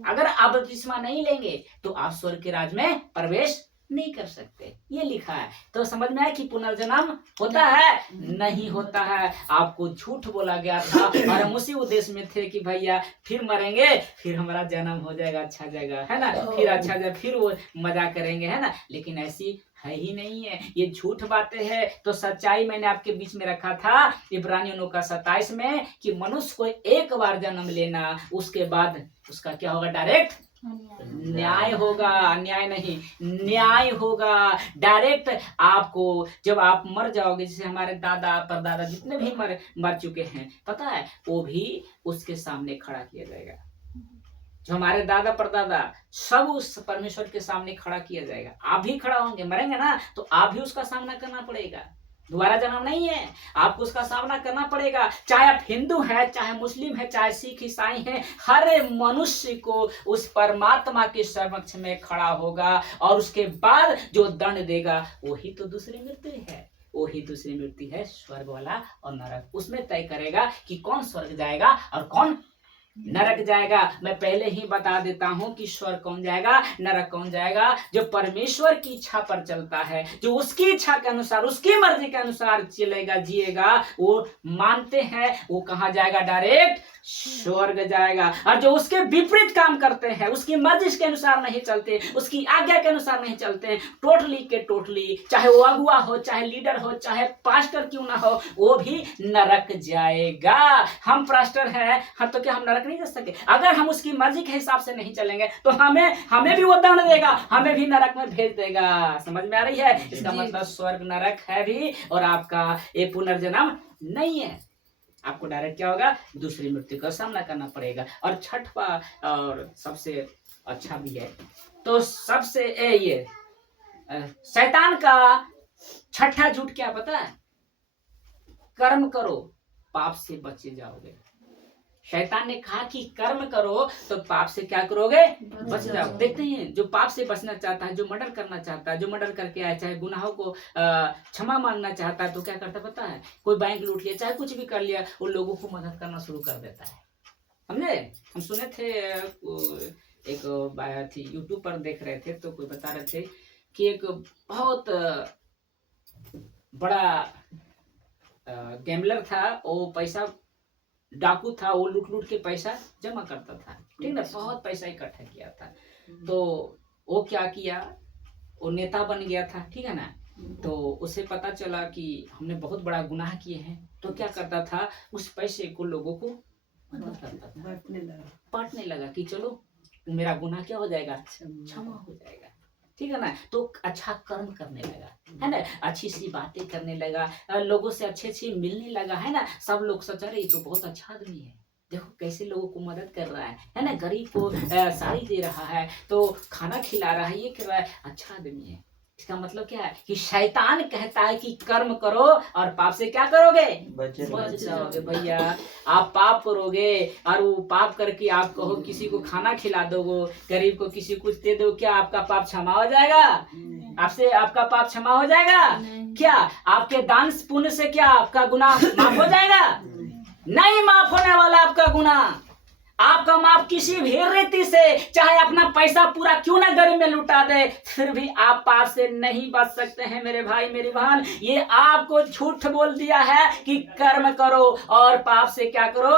अगर आप बपतिस्मा नहीं लेंगे तो आप स्वर्ग के राज्य में प्रवेश नहीं कर सकते, ये लिखा है। तो समझ में आया कि पुनर्जन्म होता है? नहीं होता है। आपको झूठ बोला गया था और हम उसी उद्देश्य में थे कि भैया फिर मरेंगे, फिर हमारा जन्म हो जाएगा अच्छा जगह, है ना, फिर अच्छा जगह, फिर वो मजा करेंगे, है ना। लेकिन ऐसी है ही नहीं है, ये झूठ बातें हैं। तो सच्चाई मैंने आपके बीच में रखा था इब्रानियों 9:27 में कि मनुष्य को एक बार जन्म लेना, उसके बाद उसका क्या होगा? डायरेक्ट न्याय होगा। अन्याय नहीं, न्याय होगा डायरेक्ट। आपको जब आप मर जाओगे, जैसे हमारे दादा परदादा जितने भी मर चुके हैं, पता है, वो भी उसके सामने खड़ा किया जाएगा। जो हमारे दादा परदादा सब उस परमेश्वर के सामने खड़ा किया जाएगा। आप भी खड़ा होंगे, मरेंगे ना, तो आप भी उसका सामना करना पड़ेगा। दोबारा जन्म नहीं है, आपको उसका सामना करना पड़ेगा। चाहे आप हिंदू हैं, चाहे मुस्लिम हैं, चाहे सिख ईसाई हैं, हर मनुष्य को उस परमात्मा के समक्ष में खड़ा होगा और उसके बाद जो दंड देगा वही तो दूसरी मृत्यु है। वही दूसरी मृत्यु है स्वर्ग वाला और नरक। उसमें तय करेगा कि कौन स्वर्ग जाएगा और कौन नरक जाएगा। मैं पहले ही बता देता हूं कि स्वर्ग कौन जाएगा, नरक कौन जाएगा। जो परमेश्वर की इच्छा पर चलता है, जो उसकी इच्छा के अनुसार, उसकी मर्जी के अनुसार चलेगा, जिएगा, वो मानते हैं, वो कहाँ जाएगा? डायरेक्ट स्वर्ग जाएगा। और जो उसके विपरीत काम करते हैं, उसकी मर्जी के अनुसार नहीं चलते, उसकी आज्ञा के अनुसार नहीं चलते, टोटली के टोटली, चाहे वो अगुआ हो, चाहे लीडर हो, चाहे पास्टर क्यों ना हो, वो भी नरक जाएगा। हम पास्टर हैं, हम तो क्या हम नरक नहीं जा सके? अगर हम उसकी मर्जी के हिसाब से नहीं चलेंगे तो हमें भी वो दंड देगा, हमें भी नरक में भेज देगा। समझ में आ रही है? इसका मतलब स्वर्ग नरक है भी और आपका ये पुनर्जन्म नहीं है। आपको डायरेक्ट क्या होगा? दूसरी मृत्यु का सामना करना पड़ेगा। और छठवा और सबसे अच्छा भी है, तो सबसे ये शैतान का छठा झूठ क्या पता है? कर्म करो, पाप से बचे जाओगे। शैतान ने कहा कि कर्म करो तो पाप से क्या करोगे? बच जाओ। देखते हैं, जो पाप से बचना चाहता है, जो मर्डर करना चाहता है, जो मर्डर करके आया, चाहे गुनाहों को क्षमा मांगना चाहता है, तो क्या करता पता है? कोई बैंक लूट लिया, चाहे कुछ भी कर लिया, उन लोगों को मदद करना शुरू कर देता है। समझे? हम सुने थे, एक थी यूट्यूब पर देख रहे थे, तो कोई बता रहे थे कि एक बहुत बड़ा गैम्बलर था, वो पैसा डाकू था, वो लूट के पैसा जमा करता था, ठीक ना, बहुत पैसा इकट्ठा किया था। तो वो क्या किया, वो नेता बन गया था, ठीक है ना। तो उसे पता चला कि हमने बहुत बड़ा गुनाह किए हैं, तो क्या करता था, उस पैसे को लोगों को मदद करता था, बांटने लगा कि चलो मेरा गुनाह क्या हो जाएगा? क्षमा हो जाएगा, ठीक है ना। तो अच्छा कर्म करने लगा, है ना, अच्छी सी बातें करने लगा, लोगों से अच्छे मिलने लगा, है ना। सब लोग सोच रहे ये तो बहुत अच्छा आदमी है, देखो कैसे लोगों को मदद कर रहा है ना, गरीब को साड़ी दे रहा है, तो खाना खिला रहा है, ये कर रहा है, अच्छा आदमी है। इसका मतलब क्या है कि शैतान कहता है कि कर्म करो और पाप से क्या करोगे? बच जाओगे। भैया आप पाप करोगे और वो पाप करके आप कहो किसी को खाना खिला दोगे, गरीब को किसी कुछ दे दो, क्या आपका पाप क्षमा हो जाएगा? आपसे आपका पाप क्षमा हो जाएगा? क्या आपके दान पुण्य से क्या आपका गुनाह माफ हो जाएगा? नहीं माफ होने वाला आपका गुनाह। आपका माफ किसी भी रीति से, चाहे अपना पैसा पूरा क्यों ना गरीब में लुटा दे, फिर भी आप पाप से नहीं बच सकते हैं मेरे भाई मेरी बहन। ये आपको झूठ बोल दिया है कि कर्म करो और पाप से क्या करो?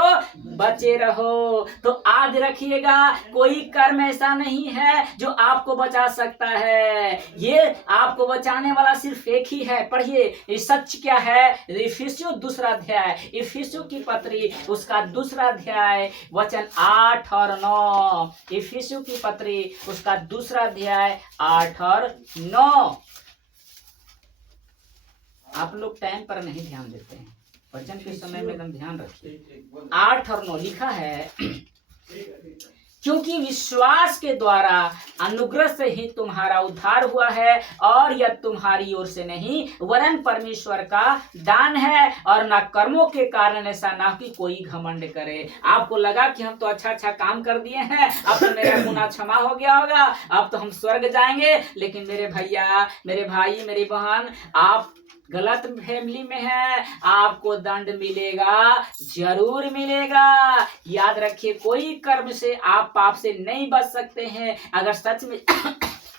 बचे रहो। तो आज रखिएगा, कोई कर्म ऐसा नहीं है जो आपको बचा सकता है। ये आपको बचाने वाला सिर्फ एक ही है। पढ़िए, ये सच क्या है? इफिसियों 2 अध्याय, इफिसियों की पत्री उसका 2 अध्याय वचन 8 और 9। इफिसियों की पत्री उसका 2 अध्याय 8 और 9। आप लोग टाइम पर नहीं ध्यान देते हैं। वचन के समय में एकदम ध्यान रखिए। 8 और 9 लिखा है, क्योंकि विश्वास के द्वारा अनुग्रह से ही तुम्हारा उद्धार हुआ है, और यह तुम्हारी ओर से नहीं वरन परमेश्वर का दान है, और न कर्मों के कारण, ऐसा ना कि कोई घमंड करे। आपको लगा कि हम तो अच्छा काम कर दिए हैं, अब तो मेरा गुनाह क्षमा हो गया होगा, अब तो हम स्वर्ग जाएंगे। लेकिन मेरे भैया, मेरे भाई, मेरी बहन, आप गलत फैमिली में है, आपको दंड मिलेगा, जरूर मिलेगा। याद रखिए, कोई कर्म से आप पाप से नहीं बच सकते हैं। अगर सच में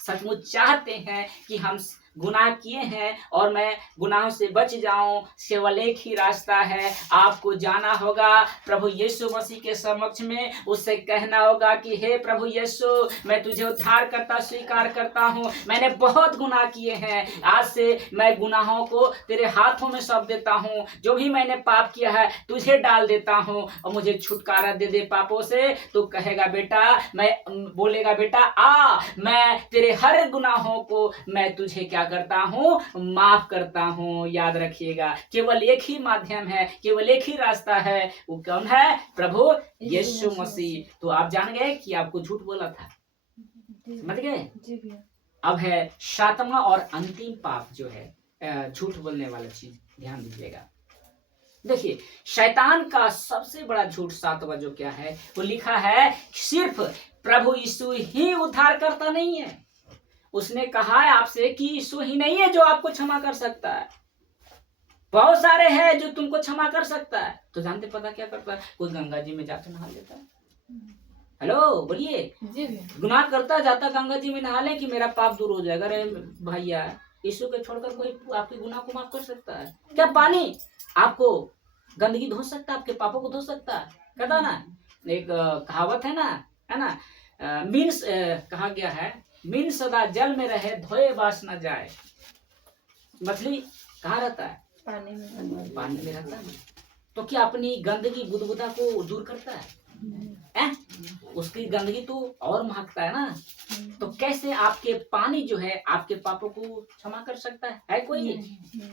सचमुच चाहते हैं कि हम गुनाह किए हैं और मैं गुनाहों से बच जाऊं, केवल एक ही रास्ता है, आपको जाना होगा प्रभु यीशु मसीह के समक्ष में, उससे कहना होगा कि हे प्रभु यीशु, मैं तुझे उद्धार करता स्वीकार करता हूं, मैंने बहुत गुनाह किए हैं, आज से मैं गुनाहों को तेरे हाथों में सौंप देता हूं, जो भी मैंने पाप किया है तुझे डाल देता हूं और मुझे छुटकारा दे दे पापों से। तो कहेगा बेटा, बोलेगा बेटा आ, मैं तेरे हर गुनाहों को मैं तुझे क्या करता हूँ, माफ करता हूँ। याद रखिएगा, केवल एक ही माध्यम है, केवल एक ही रास्ता है, वो कौन है? प्रभु यीशु मसीह। तो आप जान गए कि आपको झूठ बोला था, समझ गए? अब है 7वां और अंतिम पाप जो है झूठ बोलने वाला चीज, ध्यान दीजिएगा। देखिए, शैतान का सबसे बड़ा झूठ 7वां जो क्या है, वो लिखा है सिर्फ प्रभु यीशु ही उद्धार करता नहीं है। उसने कहा है आपसे कि यीशु ही नहीं है जो आपको क्षमा कर सकता है, बहुत सारे हैं जो तुमको क्षमा कर सकता है। तो जानते पता क्या करता है? कोई गंगा जी में जाकर नहा लेता है। हेलो, बोलिए, गुनाह करता जाता गंगा जी में नहा ले कि मेरा पाप दूर हो जाएगा। अरे भैया, यीशु के छोड़कर कोई आपके गुनाह को माफ कर सकता है क्या? पानी आपको गंदगी धो सकता है, आपके पापों को धो सकता है? कहता ना, एक कहावत है ना, मीन्स कहा गया है, मीन सदा जल में रहे, धोए बास न जाए। मछली कहाँ रहता है? पानी में रहता है। तो क्या अपनी गंदगी बुदबुदा को दूर करता है? उसकी गंदगी तो और महकता है ना। तो कैसे आपके पानी जो है आपके पापों को क्षमा कर सकता है कोई?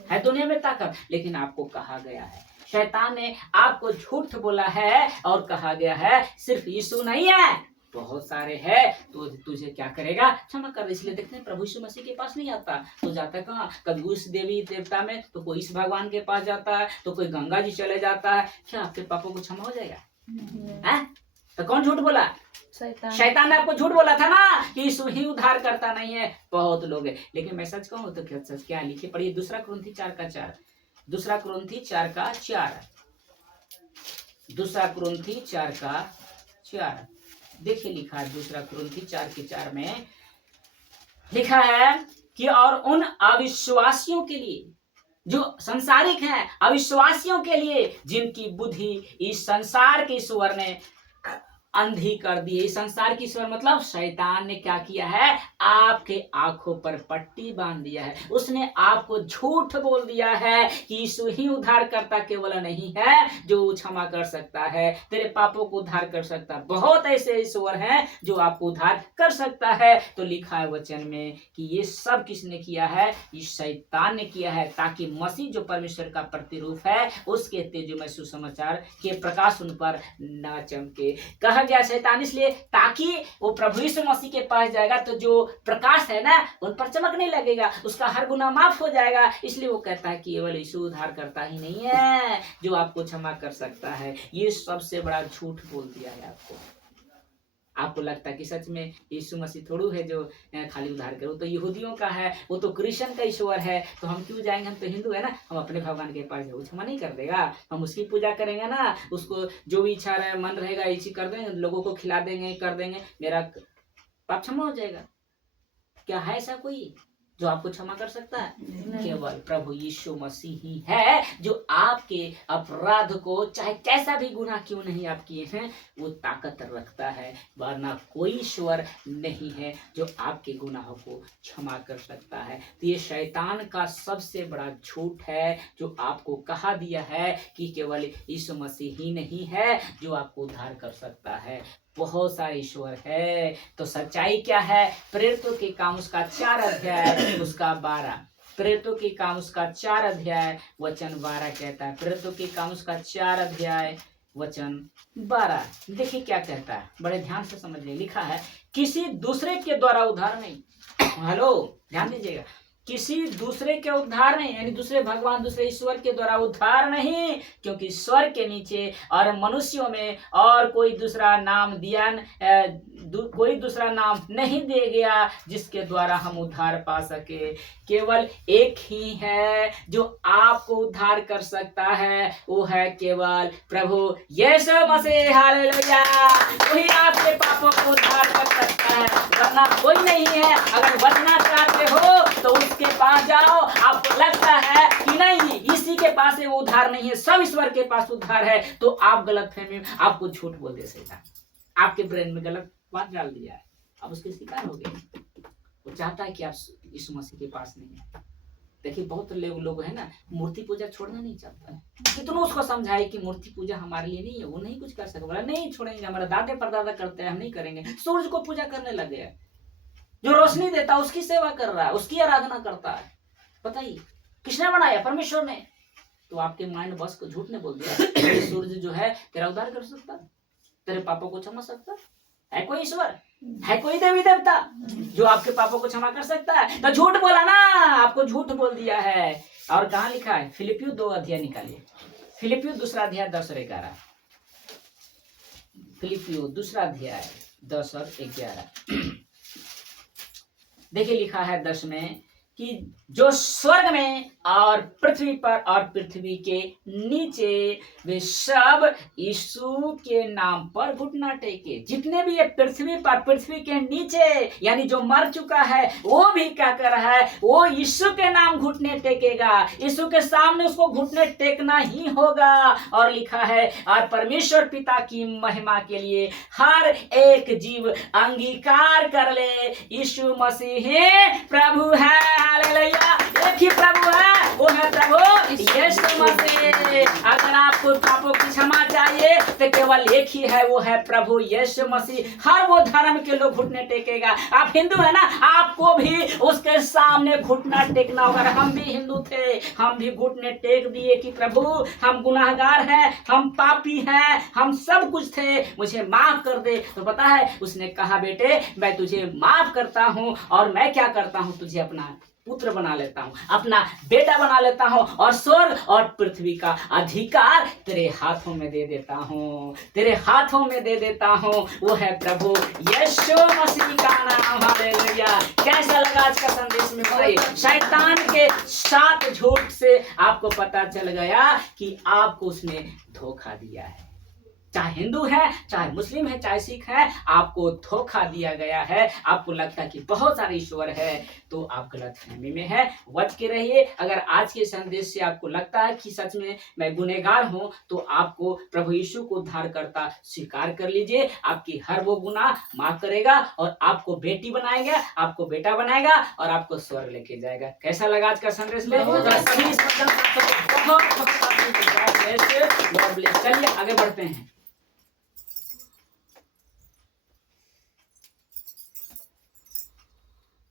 है दुनिया में ताकत? लेकिन आपको कहा गया है, शैतान ने आपको झूठ बोला है और कहा गया है सिर्फ यीशु नहीं है, बहुत सारे हैं, तो तुझे क्या करेगा? क्षमा कर। इसलिए देखते हैं प्रभु यीशु मसीह के पास नहीं आता, तो जाता है कहाँ? कभी उस देवी देवता में, तो कोई इस भगवान के पास जाता है, तो कोई गंगा जी चले जाता है। क्या आपके पापों को क्षमा हो जाएगा? हैं? तो कौन झूठ बोला? शैतान ने आपको झूठ बोला था ना कि यीशु ही उद्धार करता नहीं है। बहुत लोग है, लेकिन मैं सच कहूँ तो क्या सच क्या लिखे पढ़िए, 2 कुरिन्थी 4:4, 2 कुरिन्थी 4:4, 2 कुरिन्थी 4:4 देखिए लिखा है। 2 कुरिन्थी 4:4 में लिखा है कि और उन अविश्वासियों के लिए जो संसारिक हैं, अविश्वासियों के लिए जिनकी बुद्धि इस संसार के ईश्वर ने अंधी कर दी है। इस संसार की ईश्वर मतलब शैतान ने क्या किया है? आपके आंखों पर पट्टी बांध दिया है। उसने आपको झूठ बोल दिया है कि यीशु ही उद्धार करता केवल नहीं है जो क्षमा कर सकता है, तेरे पापों को उद्धार कर सकता है। बहुत ऐसे ईश्वर हैं जो आपको उद्धार कर सकता है। तो लिखा है वचन में कि ये सब किसने किया है? इस शैतान ने किया है, ताकि मसीह जो परमेश्वर का प्रतिरूप है उसके तेजोमय सुसमाचार के प्रकाश उन पर न चमके। कहा गया शैतान इसलिए ताकि वो प्रभु यीशु मसीह के पास जाएगा तो जो प्रकाश है ना उन पर चमकने लगेगा, उसका हर गुनाह माफ हो जाएगा। इसलिए वो कहता है कि केवल यीशु उद्धार करता ही नहीं है जो आपको क्षमा कर सकता है। ये सबसे बड़ा झूठ बोल दिया है आपको लगता है कि सच में यीशु मसीह थोड़ू है जो खाली उद्धार करे, वो तो यहूदियों का है, वो तो क्रिश्चियन का ईश्वर है, तो हम क्यों जाएंगे? हम तो हिंदू है ना, हम अपने भगवान के पास वो क्षमा नहीं कर देगा? हम उसकी पूजा करेंगे ना, उसको जो भी इच्छा रहे मन रहेगा इसी कर देंगे, लोगों को खिला देंगे, कर देंगे, मेरा पाप क्षमा हो जाएगा। क्या है ऐसा कोई जो आपको क्षमा कर सकता है? केवल प्रभु यीशु मसीह ही है जो आपके अपराध को, चाहे कैसा भी गुनाह क्यों नहीं आप किए हैं, वो ताकत रखता है, वरना कोई ईश्वर नहीं है जो आपके गुनाहों को क्षमा कर सकता है। तो ये शैतान का सबसे बड़ा झूठ है जो आपको कहा दिया है कि केवल यीशु मसीह ही नहीं है जो आपको उद्धार कर सकता है, बहुत सारे ईश्वर है। तो सच्चाई क्या है? प्रेरितों के काम उसका 4 अध्याय उसका 12, प्रेरितों के काम उसका 4 अध्याय वचन 12 कहता है। प्रेरितों के काम उसका 4 अध्याय वचन 12। देखिए क्या कहता है, बड़े ध्यान से समझिए। लिखा है किसी दूसरे के द्वारा उद्धार नहीं। हेलो, ध्यान दीजिएगा, किसी दूसरे के उद्धार नहीं, यानी दूसरे भगवान, दूसरे ईश्वर के द्वारा उद्धार नहीं, क्योंकि स्वर्ग के नीचे और मनुष्यों में और कोई दूसरा नाम कोई दूसरा नाम नहीं दिया गया जिसके द्वारा हम उद्धार पा सके। केवल एक ही है जो आपको उद्धार कर सकता है, वो है केवल प्रभु यीशु मसीह। हालेलुया। वही आपके पापों को उद्धार कर सकता है, वरना कोई नहीं है। अगर बचना चाहते हो तो उसके पास जाओ। आपको लगता है कि नहीं इसी के पास है वो उद्धार नहीं है, सब ईश्वर के पास उद्धार है, तो आप गलतफहमी में, आपको झूठ बोल दे सकता, आपके ब्रेन में गलत बात डाल दिया है, आप उसके शिकार हो गए। वो चाहता है कि आप यीशु मसीह के पास नहीं है। देखिए बहुत लोग है ना, मूर्ति पूजा छोड़ना नहीं चाहता है। कितना उसको समझाए कि मूर्ति पूजा हमारे लिए नहीं है, वो नहीं कुछ कर सकता। बोला नहीं छोड़ेंगे, हमारे दादे परदादा करते हैं, हम नहीं करेंगे। सूरज को पूजा करने लगे, जो रोशनी देता है उसकी सेवा कर रहा है, उसकी आराधना करता है। बताइए किसने बनाया? परमेश्वर ने। तो आपके माइंड बस को झूठ ने बोल दिया सूरज जो है तेरा उद्धार कर सकता, तेरे पापों को क्षमा सकता है? कोई ईश्वर है, कोई देवी देवता जो आपके पापों को क्षमा कर सकता है? तो झूठ बोला ना, आपको झूठ बोल दिया है। और कहाँ लिखा है? फिलिपियो 2 अध्याय निकालिए, फिलिपियो 2 अध्याय 10 और 11। फिलिपियो 2 अध्याय 10 और 11। देखिए लिखा है 10 में कि जो स्वर्ग में और पृथ्वी पर और पृथ्वी के नीचे वे सब यीशु के नाम पर घुटना टेके। जितने भी ये पृथ्वी पर, पृथ्वी के नीचे, यानी जो मर चुका है वो भी क्या कर रहा है? वो यीशु के नाम घुटने टेकेगा। यीशु के सामने उसको घुटने टेकना ही होगा। और लिखा है और परमेश्वर पिता की महिमा के लिए हर एक जीव अंगीकार कर ले यीशु मसीह प्रभु है। हालेलुया। एक ही प्रभु है, वो है प्रभु यीशु मसीह। अगर आपको पापों की क्षमा चाहिए तो केवल एक ही है, वो है प्रभु यीशु मसीह। हर वो धर्म के लोग घुटने टेकेगा। आप हिंदू है ना, आपको भी उसके सामने घुटना टेकना होगा। हम भी हिंदू थे, हम भी घुटने टेक दिए कि प्रभु हम गुनाहगार हैं, हम पापी हैं, हम सब कुछ थे, मुझे माफ कर दे। तो पता है उसने कहा बेटे मैं तुझे माफ करता हूँ और मैं क्या करता हूँ, तुझे अपना पुत्र बना लेता हूँ, अपना बेटा बना लेता हूँ और स्वर्ग और पृथ्वी का अधिकार तेरे हाथों में दे देता हूँ, तेरे हाथों में दे देता हूँ। वो है प्रभु यीशु मसीह का नाम। हालेलुया। कैसा लगा आज का संदेश में भाई? शैतान के 7 झूठ से आपको पता चल गया कि आपको उसने धोखा दिया है। चाहे हिंदू है, चाहे मुस्लिम है, चाहे सिख है, आपको धोखा दिया गया है। आपको लगता है कि बहुत सारे ईश्वर है, तो आप गलत फहमी में है, बच के रहिए। अगर आज के संदेश से आपको लगता है कि सच में मैं गुनहगार हूं, तो आपको प्रभु यीशु को उद्धारकर्ता स्वीकार कर लीजिए। आपकी हर वो गुनाह माफ करेगा और आपको बेटी बनाएगा, आपको बेटा बनाएगा और आपको स्वर्ग लेके जाएगा। कैसा लगा आज का संदेश? चलिए आगे बढ़ते हैं।